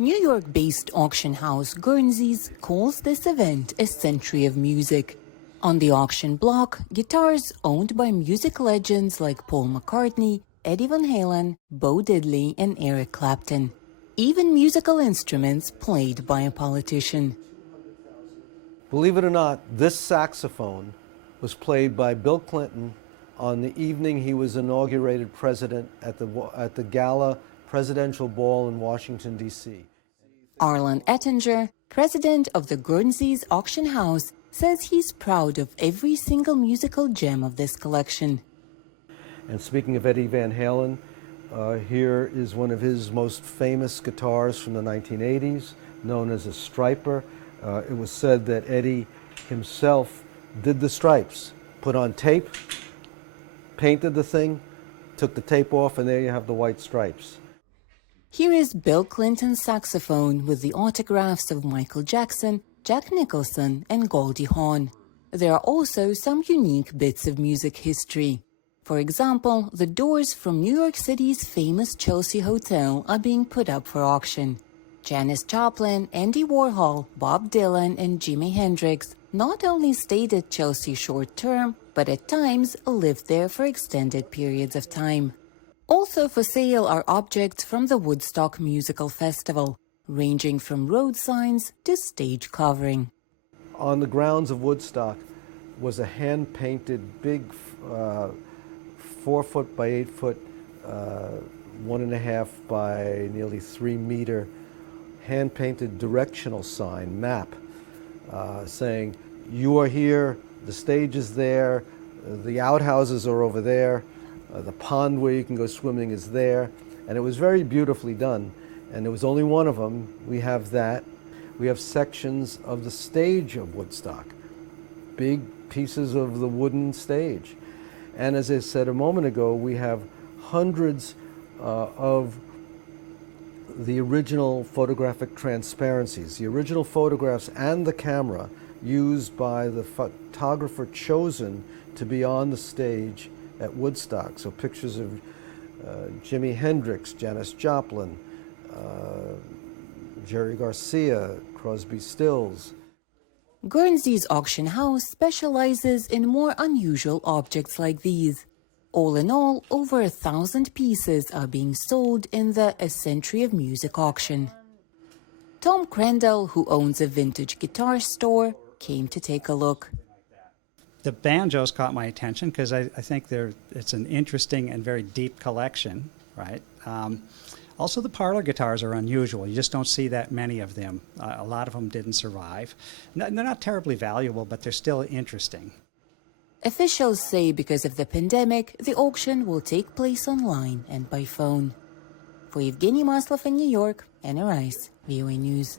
New York-based auction house Guernsey's calls this event a century of music. On the auction block, guitars owned by music legends like Paul McCartney, Eddie Van Halen, Bo Diddley, and Eric Clapton. Even musical instruments played by a politician. Believe it or not, this saxophone was played by Bill Clinton on the evening he was inaugurated president at the gala presidential ball in Washington, D.C. Arlen Ettinger, president of the Guernsey's auction house, says he's proud of every single musical gem of this collection. And speaking of Eddie Van Halen, here is one of his most famous guitars from the 1980s, known as a striper. It was said that Eddie himself did the stripes, put on tape, painted the thing, took the tape off, and there you have the white stripes. Here is Bill Clinton's saxophone with the autographs of Michael Jackson, Jack Nicholson, and Goldie Hawn. There are also some unique bits of music history. For example, the doors from New York City's famous Chelsea Hotel are being put up for auction. Janis Joplin, Andy Warhol, Bob Dylan, and Jimi Hendrix not only stayed at Chelsea short-term, but at times lived there for extended periods of time. Also for sale are objects from the Woodstock Musical Festival, ranging from road signs to stage covering. On the grounds of Woodstock was a hand-painted big 4 foot by 8 foot, 1.5 by nearly 3 meter hand-painted directional sign, map, saying, you are here, the stage is there, the outhouses are over there, the pond where you can go swimming is there, and it was very beautifully done. And there was only one of them. We have that. We have sections of the stage of Woodstock, big pieces of the wooden stage. And as I said a moment ago, we have hundreds of the original photographic transparencies, the original photographs and the camera used by the photographer chosen to be on the stage at Woodstock. So pictures of Jimi Hendrix, Janis Joplin, Jerry Garcia, Crosby, Stills. Guernsey's auction house specializes in more unusual objects like these. All in all, over 1,000 pieces are being sold in the A Century of Music auction. Tom Crandall, who owns a vintage guitar store, came to take a look. The banjos caught my attention because I think it's an interesting and very deep collection, right? Also, the parlor guitars are unusual. You just don't see that many of them. A lot of them didn't survive. They're not terribly valuable, but they're still interesting. Officials say because of the pandemic, the auction will take place online and by phone. For Evgeny Maslov in New York, NRI's VOA News.